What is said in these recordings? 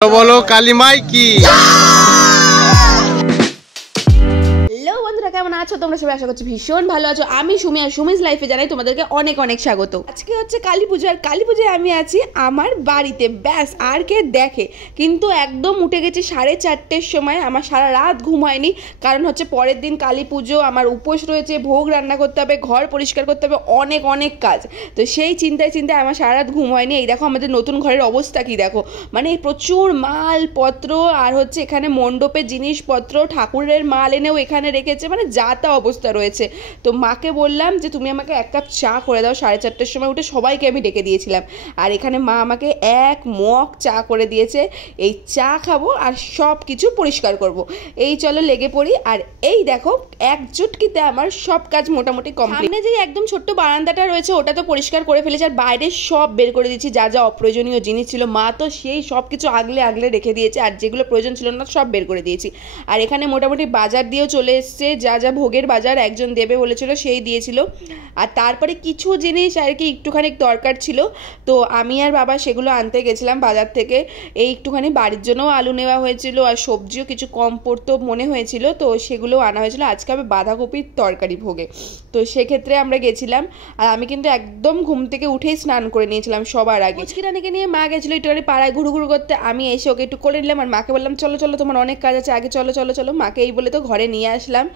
তো বলো কালী মাই কি। হ্যালো বন্ধুরা, কেমন আছো তোমরা সবাই? আশা করছি ভীষণ ভালো আছো। আমি সুমি আর সুমিজ লাইফে জানাই তোমাদেরকে অনেক অনেক স্বাগত। আজকে হচ্ছে কালী পুজো, আর কালী পুজোয় আমি আছি আমার বাড়িতে, ব্যাস আর কে দেখে। কিন্তু একদম উঠে গেছি 4:30-র সময়, আমার সারা রাত ঘুম হয়নি, কারণ হচ্ছে পরের দিন কালী পুজো, আমার উপোস রয়েছে, ভোগ রান্না করতে হবে, ঘর পরিষ্কার করতে হবে, অনেক অনেক কাজ। তো সেই চিন্তায় আমার সারা রাত ঘুম হয়নি। এই দেখো আমাদের নতুন ঘরের অবস্থা কি দেখো, মানে প্রচুর মালপত্র, আর হচ্ছে এখানে মণ্ডপের জিনিসপত্র, ঠাকুরের মাল এনেও এখানে রেখেছে, মানে যা তা অবস্থা রয়েছে। তো মাকে বললাম যে তুমি আমাকে 1 কাপ চা করে দাও। 4:30-র সময় উঠে সবাইকে আমি ডেকে দিয়েছিলাম, আর এখানে মা আমাকে 1 মগ চা করে দিয়েছে। এই চা খাবো আর সব কিছু পরিষ্কার করব। এই চলো লেগে পড়ি। আর এই দেখো এক চুটকিতে আমার সব কাজ মোটামুটি কমপ্লিট। সামনে যে একদম ছোট্ট বারান্দাটা রয়েছে ওটা তো পরিষ্কার করে ফেলেছি, আর বাইরে সব বের করে দিয়েছি, যা যা অপ্রয়োজনীয় জিনিস ছিল। মা তো সেই সব কিছু আগলে আগলে রেখে দিয়েছে, আর যেগুলো প্রয়োজন ছিল না সব বের করে দিয়েছি। আর এখানে মোটামুটি বাজার দিয়েও চলে এসছে, যা যা ভোগের বাজার একজন দেবে বলেছিল সেই দিয়েছিল। আর তারপরে কিছু জিনিস আর কি একটুখানি দরকার ছিল, তো আমি আর বাবা সেগুলো আনতে গেছিলাম বাজার থেকে। এই একটুখানি বাড়ির জন্যও আলু নেওয়া হয়েছিল, আর সবজিও কিছু কম পড়তো মনে হয়েছিল, তো সেগুলোও আনা হয়েছিল। আজকে আমি বাঁধাকপির তরকারি ভোগে, তো সেক্ষেত্রে আমরা গেছিলাম। আর আমি কিন্তু একদম ঘুম থেকে উঠেই স্নান করে নিয়েছিলাম সবার আগে। মুচকিরানিকে নিয়ে মা গেছিলো একটুখানি পাড়ায় ঘুরু ঘুরু করতে, আমি এসে ওকে একটু করে নিলাম, আর মাকে বললাম চলো চলো তোমার অনেক কাজ আছে, আগে চলো চলো চলো। মাকে এই বলে তো ঘরে নিয়ে আসলাম।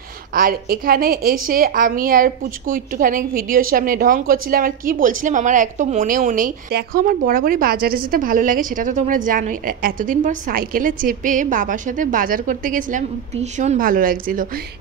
আর এখানে এসে আমি আর পুচকু একটুখানি ভিডিওর সামনে ঢং করছিলাম, আর কি বলছিলাম আমার এক তো মনেও নেই। দেখো আমার বরাবরই বাজারে যেতে ভালো লাগে, সেটা তো তোমরা জানোই। এতদিন পর সাইকেলে চেপে বাবার সাথে বাজার করতে গেছিলাম, ভীষণ ভালো লাগছিল।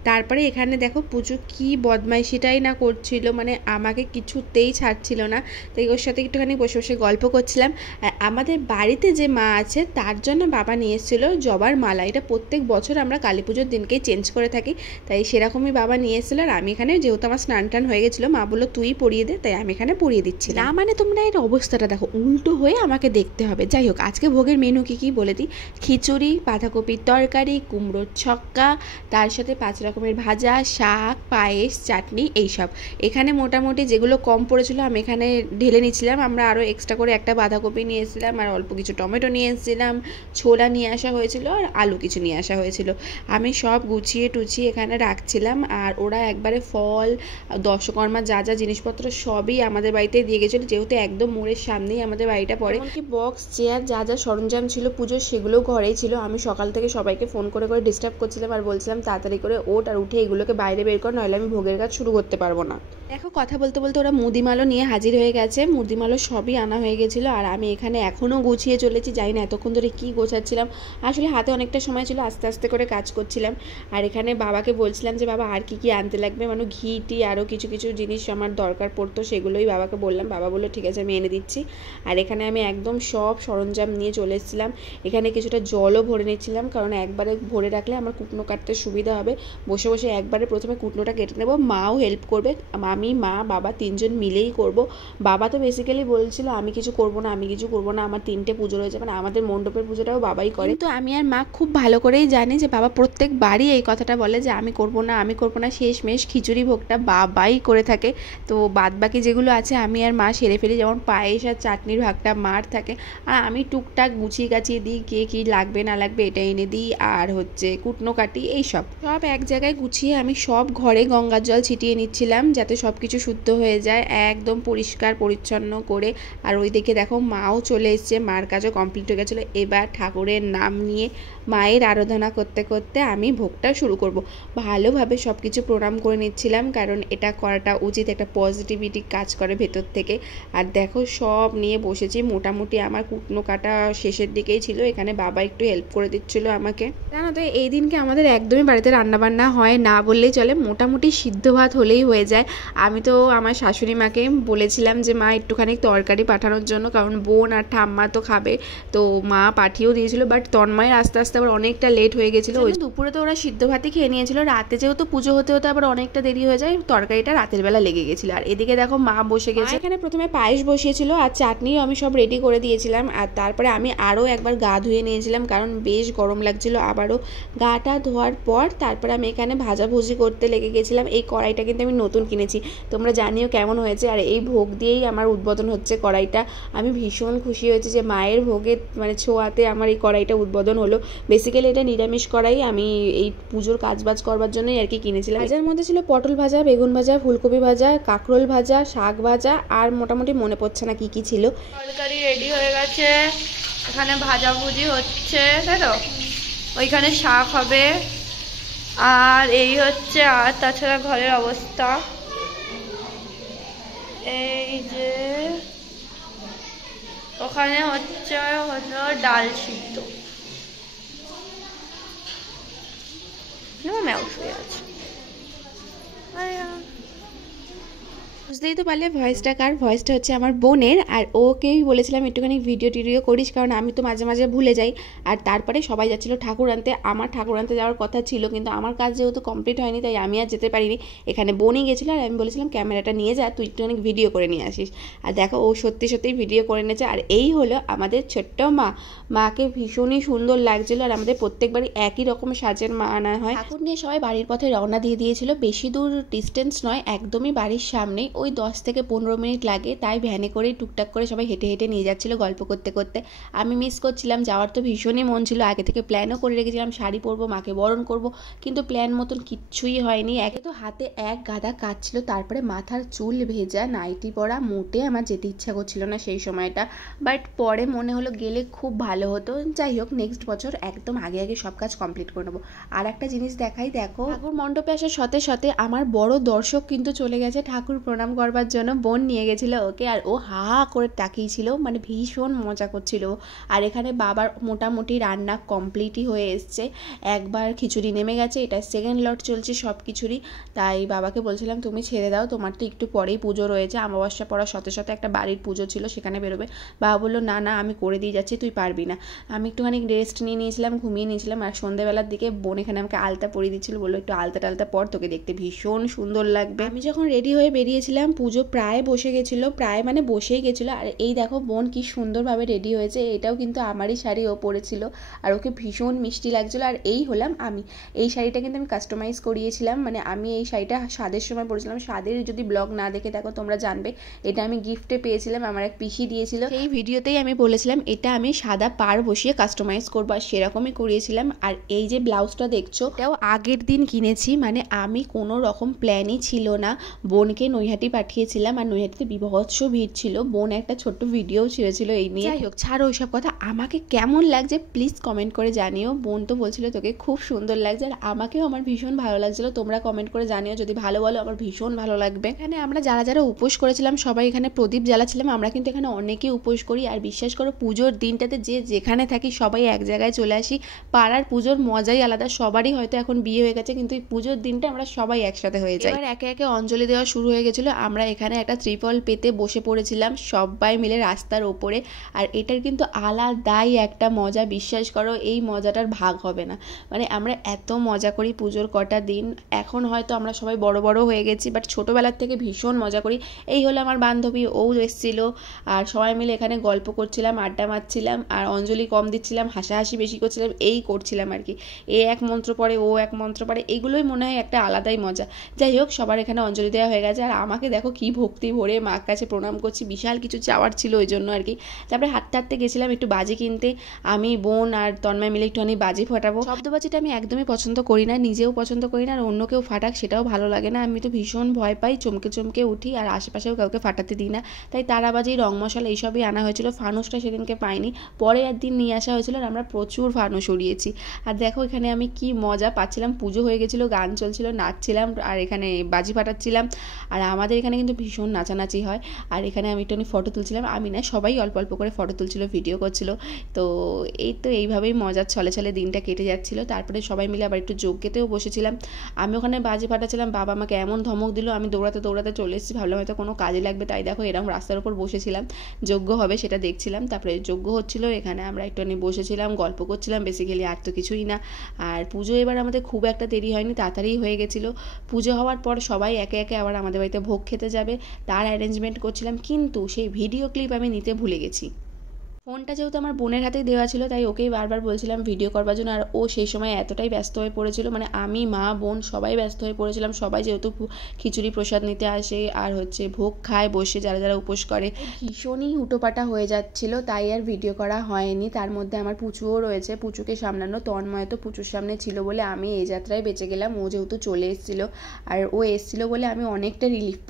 তারপরে এখানে দেখো পুচু কি বদমাইশিটাই না করছিল, মানে আমাকে কিছুতেই ছাড়ছিল না। তাই ওর সাথে একটুখানি বসে বসে গল্প করছিলাম। আর আমাদের বাড়িতে যে মা আছে তার জন্য বাবা নিয়ে এসেছিলো জবার মালা। এটা প্রত্যেক বছর আমরা কালী পুজোর দিনকেই চেঞ্জ করে থাকি, তাই সেরকমই বাবা নিয়ে এসেছিলো। আর আমি এখানে যেহেতু আমার স্নান টান হয়ে গেছিলো, মা বললো তুই পরিয়ে দে, তাই আমি এখানে পরিয়ে দিচ্ছি। না মানে তোমরা এর অবস্থাটা দেখো, উল্টো হয়ে আমাকে দেখতে হবে। যাই হোক, আজকে ভোগের মেনু কী কী বলে দিই। খিচুড়ি, বাঁধাকপির তরকারি, কুমড়োর ছক্কা, তার সাথে 5 রকমের ভাজা, শাক, পায়েস, চাটনি, এইসব। এখানে মোটামুটি যেগুলো কম পড়েছিল আমি এখানে ঢেলে নিচ্ছিলাম। আমরা আরও এক্সট্রা করে একটা বাঁধাকপি নিয়ে এসেছিলাম, আর অল্প কিছু টমেটো নিয়ে এসেছিলাম, ছোলা নিয়ে আসা হয়েছিল, আর আলু কিছু নিয়ে আসা হয়েছিল। আমি সব গুছিয়ে টুছিয়ে এখানে রাখছিলাম, আর ওরা একবারে ফল, দশকর্মা যা যা জিনিসপত্র সবই আমাদের বাড়িতে দিয়ে গেছিলো, যেহেতু একদম মোড়ের সামনেই আমাদের বাড়িটা পড়ে। এমনকি বক্স, চেয়ার, যা যা সরঞ্জাম ছিল পুজোর সেগুলোও ঘরেই ছিল। আমি সকাল থেকে সবাইকে ফোন করে করে ডিস্টার্ব করছিলাম, আর বলছিলাম তাড়াতাড়ি করে ওঠ আর উঠে এগুলোকে বাইরে বের কর, নইলে আমি ভোগের কাজ শুরু করতে পারবো না। দেখো কথা বলতে বলতে ওরা মুদিমালও নিয়ে হাজির হয়ে গেছে, মুদিমালও সবই আনা হয়ে গেছিলো। আর আমি এখানে এখনও গুছিয়ে চলেছি, জানি না এতক্ষণ ধরে কী গোছাচ্ছিলাম, আসলে হাতে অনেকটা সময় ছিল, আস্তে আস্তে করে কাজ করছিলাম। আর এখানে বাবাকে বলছিলাম যে বাবা আর কি কি আনতে লাগবে, মানে ঘি টি আরও কিছু কিছু জিনিস আমার দরকার পড়তো, সেগুলোই বাবাকে বললাম। বাবা বললো ঠিক আছে আমি এনে দিচ্ছি। আর এখানে আমি একদম সব সরঞ্জাম নিয়ে চলে এসেছিলাম। এখানে কিছুটা জলও ভরে নিচ্ছিলাম, কারণ একবারে ভরে রাখলে আমার কুটনো কাটতে সুবিধা হবে। বসে বসে একবারে প্রথমে কুটনোটা কেটে নেবো, মাও হেল্প করবে, আমি মা বাবা 3 জন মিলেই করব। বাবা তো বেসিক্যালি বলছিল আমি কিছু করব না, আমি কিছু করব না, আমার 3টে পুজো রয়েছে, মানে আমাদের মণ্ডপের পুজোটাও বাবাই করে। তো আমি আর মা খুব ভালো করেই জানি যে বাবা প্রত্যেকবারই এই কথাটা বলে যে আমি করব না, আমি করব না। শেষমেশ খিচুড়ি ভোগটা বাবাই করে থাকে, তো বাদ বাকি যেগুলো আছে আমি আর মা সেরে ফেলি, যেমন পায়েস আর চাটনির ভাগটা মার থাকে, আর আমি টুকটাক গুছিয়ে গাছিয়ে দিই, কে কী লাগবে না লাগবে এটা এনে দিই, আর হচ্ছে কুটনো কাটি, এইসব সব এক জায়গায় গুছিয়ে আমি সব ঘরে গঙ্গার জল ছিটিয়ে নিচ্ছিলাম, যাতে সব কিছু শুদ্ধ হয়ে যায়, একদম পরিষ্কার পরিচ্ছন্ন করে। আর ওই দিকে দেখো মাও চলে এসছে, মার কাজও কমপ্লিট হয়ে গেছিলো। এবার ঠাকুরের নাম নিয়ে মায়ের আরাধনা করতে করতে আমি ভোগটা শুরু করব। ভালোভাবে সব কিছু প্রণাম করে নিচ্ছিলাম, কারণ এটা করাটা উচিত, একটা পজিটিভিটি কাজ করে ভেতর থেকে। আর দেখো সব নিয়ে বসেছি, মোটামুটি আমার কুটনো কাটা শেষের দিকেই ছিল, এখানে বাবা একটু হেল্প করে দিচ্ছিলো আমাকে। জানো তো এই দিনকে আমাদের একদমই বাড়িতে রান্নাবান্না হয় না বললেই চলে, মোটামুটি সিদ্ধ ভাত হলেই হয়ে যায়। আমি তো আমার শাশুড়ি মাকে বলেছিলাম যে মা একটুখানি তরকারি পাঠানোর জন্য, কারণ বোন আর ঠাম্মা তো খাবে, তো মা পাঠিয়েও দিয়েছিল। বাট তন্ময়ের আস্তে আস্তে আবার অনেকটা লেট হয়ে গেছিলো, ওই দুপুরে তো ওরা সিদ্ধ ভাতই খেয়ে নিয়েছিল, রাতে যেহেতু পুজো হতে হতে আবার অনেকটা দেরি হয়ে যায়, তরকারিটা রাতের বেলা লেগে গেছিলো। আর এদিকে দেখো মা বসে গেছে, এখানে প্রথমে পায়েস বসিয়েছিল আর চাটনিও আমি সব রেডি করে দিয়েছিলাম। আর তারপরে আমি আরও একবার গা ধুয়ে নিয়েছিলাম, কারণ বেশ গরম লাগছিল। আবারও গাটা ধোয়ার পর তারপরে আমি এখানে ভাজাভুজি করতে লেগে গেছিলাম। এই কড়াইটা কিন্তু আমি নতুন কিনেছি, তোমরা জানিও কেমন হয়েছে। আর এই ভোগ দিয়েই আমার উদ্বোধন হচ্ছে কড়াইটা। আমি ভীষণ খুশি হয়েছি যে মায়ের ভোগের মানে ছোঁয়াতে আমার এই কড়াইটা উদ্বোধন হলো। বেসিক্যালি এটা নিরামিষ কড়াই, আমি এই পুজোর কাজবাজ করবার জন্যই আর কি কিনেছিলাম। ভাজার মধ্যে ছিল পটল ভাজা, বেগুন ভাজা, ফুলকপি ভাজা, কাঁকরোল ভাজা, শাক ভাজা, আর মোটামুটি মনে পড়ছে না কি কি ছিল। তরকারি রেডি হয়ে গেছে, এখানে ভাজাভুজি হচ্ছে, তাই তো ওইখানে শাক হবে। আর এই হচ্ছে, আর তাছাড়া ঘরের অবস্থা এই যে, ওখানে হচ্ছে হলো ডাল সিদ্ধ। ম্যাও শুয়ে আছে। বুঝতেই তো পারলে ভয়েসটা কার, ভয়েসটা হচ্ছে আমার বোনের। আর ওকেই বলেছিলাম একটুখানি ভিডিও টিডিও করিস, কারণ আমি তো মাঝে মাঝে ভুলে যাই। আর তারপরে সবাই যাচ্ছিলো ঠাকুর আনতে, আমার ঠাকুর আনতে যাওয়ার কথা ছিল, কিন্তু আমার কাজ যেহেতু কমপ্লিট হয়নি তাই আমি আর যেতে পারিনি। এখানে বোনই গেছিলো, আর আমি বলেছিলাম ক্যামেরাটা নিয়ে যা, তুই একটুখানি ভিডিও করে নিয়ে আসিস। আর দেখো ও সত্যি সত্যিই ভিডিও করে নিয়েছে। আর এই হলো আমাদের ছোট্ট মা, মাকে ভীষণই সুন্দর লাগছিলো। আর আমাদের প্রত্যেকবারই একই রকম সাজের মা আনা হয়। ঠাকুর নিয়ে সবাই বাড়ির পথে রওনা দিয়ে দিয়েছিল, বেশি দূর ডিস্টেন্স নয়, একদমই বাড়ির সামনেই, ওই 10 থেকে 15 মিনিট লাগে। তাই ভ্যানে করেই টুকটাক করে সবাই হেঁটে হেঁটে নিয়ে যাচ্ছিলো গল্প করতে করতে। আমি মিস করছিলাম, যাওয়ার তো ভীষণই মন ছিল, আগে থেকে প্ল্যানও করে রেখেছিলাম শাড়ি পরবো, মাকে বরণ করব, কিন্তু প্ল্যান মতন কিচ্ছুই হয়নি। একে তো হাতে এক গাদা কাজ ছিল, তারপরে মাথার চুল ভেজা, নাইটি পরা, মোটে আমার যেতে ইচ্ছা করছিল না সেই সময়টা। বাট পরে মনে হলো গেলে খুব ভালো হতো। যাই হোক, নেক্সট বছর একদম আগে আগে সব কাজ কমপ্লিট করে নেবো। আর একটা জিনিস দেখাই, দেখো ঠাকুর মণ্ডপে আসার সাথে সাথে আমার বড় দর্শক কিন্তু চলে গেছে ঠাকুর প্রণাম করবার জন্য। বোন নিয়ে গেছিলো ওকে, আর ও হা হা করে তাকিয়েছিল, মানে ভীষণ মজা করছিল। আর এখানে বাবার মোটামুটি রান্না কমপ্লিটই হয়ে এসছে, একবার খিচুড়ি নেমে গেছে, এটা সেকেন্ড লট চলছে সব কিছুরই। তাই বাবাকে বলছিলাম তুমি ছেড়ে দাও, তোমার তো একটু পরেই পুজো রয়েছে, অমাবস্যা পড়ার সাথে সাথে একটা বাড়ির পুজো ছিল, সেখানে বেরোবে। বাবা বললো না না আমি করে দিয়ে যাচ্ছি, তুই পারবি না। আমি একটুখানি রেস্ট নিয়ে নিয়েছিলাম, ঘুমিয়ে নিয়েছিলাম। আর সন্ধ্যেবেলার দিকে বোন এখানে আমাকে আলতা পরিয়ে দিচ্ছিল, বললো একটু আলতা টালতা পর, তোকে দেখতে ভীষণ সুন্দর লাগবে। আমি যখন রেডি হয়ে বেরিয়েছিলাম পুজো প্রায় বসে গেছিলো, প্রায় মানে বসেই গেছিলো। আর এই দেখো বোন কি সুন্দরভাবে রেডি হয়েছে, এটাও কিন্তু আমারই শাড়ি ও পরেছিল, আর ওকে ভীষণ মিষ্টি লাগছিলো। আর এই হলাম আমি, এই শাড়িটা কিন্তু আমি কাস্টমাইজ করিয়েছিলাম, মানে আমি এই শাড়িটা স্বাদের সময় পরেছিলাম। স্বাদের যদি ব্লগ না দেখে দেখো তোমরা জানবে, এটা আমি গিফটে পেয়েছিলাম, আমার এক পিসি দিয়েছিল। এই ভিডিওতেই আমি বলেছিলাম এটা আমি সাদা পাড় বসিয়ে কাস্টমাইজ করবো, আর সেরকমই করিয়েছিলাম। আর এই যে ব্লাউজটা দেখছো, এটাও আগের দিন কিনেছি, মানে আমি কোনো রকম প্ল্যানই ছিল না। বোনকে নৈহাটি পাঠিয়েছিলাম, আর নৈহাটিতে বিভৎস ভিড় ছিল, বোন একটা ছোট্ট ভিডিও ছেড়েছিল এই নিয়ে। যাই হোক, ছাড়ো ওইসব কথা। আমাকে কেমন লাগছে প্লিজ কমেন্ট করে জানিও। বোন তো বলছিল তোকে খুব সুন্দর লাগছে, আর আমাকেও আমার ভীষণ ভালো লাগছিল। তোমরা কমেন্ট করে জানিও, যদি ভালো বলো আমার ভীষণ ভালো লাগবে। এখানে আমরা যারা যারা উপোস করেছিলাম সবাই এখানে প্রদীপ জ্বালাচ্ছিলাম। আমরা কিন্তু এখানে অনেকেই উপোস করি, আর বিশ্বাস করো পুজোর দিনটাতে যে যেখানে থাকি সবাই এক জায়গায় চলে আসি। পাড়ার পুজোর মজাই আলাদা, সবারই হয়তো এখন বিয়ে হয়ে গেছে, কিন্তু এই পুজোর দিনটা আমরা সবাই একসাথে হয়ে যাই। এবার একে একে অঞ্জলি দেওয়া শুরু হয়ে গেছিলো। আমরা এখানে একটা ত্রিপল পেতে বসে পড়েছিলাম সবাই মিলে রাস্তার ওপরে, আর এটার কিন্তু আলাদাই একটা মজা, বিশ্বাস করো এই মজাটার ভাগ হবে না। মানে আমরা এত মজা করি পুজোর কটা দিন। এখন হয়তো আমরা সবাই বড় বড় হয়ে গেছি, বাট ছোটোবেলার থেকে ভীষণ মজা করি। এই হলো আমার বান্ধবী, ও এসেছিল, আর সবাই মিলে এখানে গল্প করছিলাম, আড্ডা মারছিলাম, আর অঞ্জলি কম দিচ্ছিলাম, হাসাহাসি বেশি করছিলাম, এই করছিলাম আর কি। এ এক মন্ত্র পড়ে, ও এক মন্ত্র পড়ে, এগুলোই মনে হয় একটা আলাদাই মজা। যাই হোক, সবার এখানে অঞ্জলি দেওয়া হয়ে গেছে, আর আমাকে দেখো কি ভক্তি ভরে মার কাছে প্রণাম করছি, বিশাল কিছু চাওয়ার ছিল ওই জন্য আর কি। তারপরে হাঁটতে হাঁটতে গেছিলাম একটু বাজি কিনতে, আমি বোন আর তন্ময় মিলে একটুখানি বাজি ফাটাবো। শব্দবাজিটা আমি একদমই পছন্দ করি না, নিজেও পছন্দ করি না, আর অন্য কেউ ফাটাক সেটাও ভালো লাগে না। আমি তো ভীষণ ভয় পাই, চমকে চমকে উঠি, আর আশেপাশেও কাউকে ফাটাতে দিই না। তাই তারাবাজি, রং মশলা এইসবই আনা হয়েছিল। ফানুসটা সেদিনকে পাইনি, পরে একদিন নিয়ে আসা হয়েছিল, আর আমরা প্রচুর ফানুস উড়িয়েছি। আর দেখো এখানে আমি কি মজা পাচ্ছিলাম, পুজো হয়ে গেছিলো, গান চলছিল, নাচছিলাম, আর এখানে বাজি ফাটাচ্ছিলাম। আর আমাদের এখানে কিন্তু ভীষণ নাচানাচি হয়। আর এখানে আমি একটুখানি ফটো তুলছিলাম, আমি না সবাই অল্প অল্প করে ফটো তুলছিল, ভিডিও করছিল। তো এইভাবেই মজার ছলে ছলে দিনটা কেটে যাচ্ছিল। তারপরে সবাই মিলে আবার একটু যজ্ঞেতেও বসেছিলাম। আমি ওখানে বাজি ফাটাচ্ছিলাম, বাবা আমাকে এমন ধমক দিল, আমি দৌড়াতে দৌড়াতে চলে এসেছি, ভাবলাম হয়তো কোনো কাজে লাগবে, তাই দেখো এরকম রাস্তার উপর বসেছিলাম, যজ্ঞ হবে সেটা দেখছিলাম। তারপরে যজ্ঞ হচ্ছিল, এখানে আমরা একটুখানি বসেছিলাম, গল্প করছিলাম, বেসিক্যালি আর তো কিছুই না। আর পুজো এবার আমাদের খুব একটা দেরি হয়নি, তাড়াতাড়ি হয়ে গেছিলো। পুজো হওয়ার পর সবাই একে একে আবার আমাদের বাড়িতে ভোগ খেতে যাবে, তার অ্যারেঞ্জমেন্ট করছিলাম, কিন্তু সেই ভিডিও ক্লিপ আমি নিতে ভুলে গেছি। ফোনটা যেহেতু আমার বোনের হাতেই দেওয়া ছিল, তাই ওকেই বারবার বলছিলাম ভিডিও করবার জন্য। আর ও সেই সময় এতটাই ব্যস্ত হয়ে পড়েছিল, মানে আমি, মা, বোন সবাই ব্যস্ত হয়ে পড়েছিলাম। সবাই যেহেতু খিচুড়ি প্রসাদ নিতে আসে আর হচ্ছে ভোগ খায় বসে, যারা যারা উপোস করে, ভীষণই হুটোপাটা হয়ে যাচ্ছিল, তাই আর ভিডিও করা হয়নি। তার মধ্যে আমার পুচুও রয়েছে, পুচুকে সামলানো, তন্ময় তো পুচুর সামনে ছিল বলে আমি এই যাত্রায় বেঁচে গেলাম। ও যেহেতু চলে এসেছিলো, আর ও এসেছিলো বলে আমি অনেকটা রিলিফ পেয়েছি।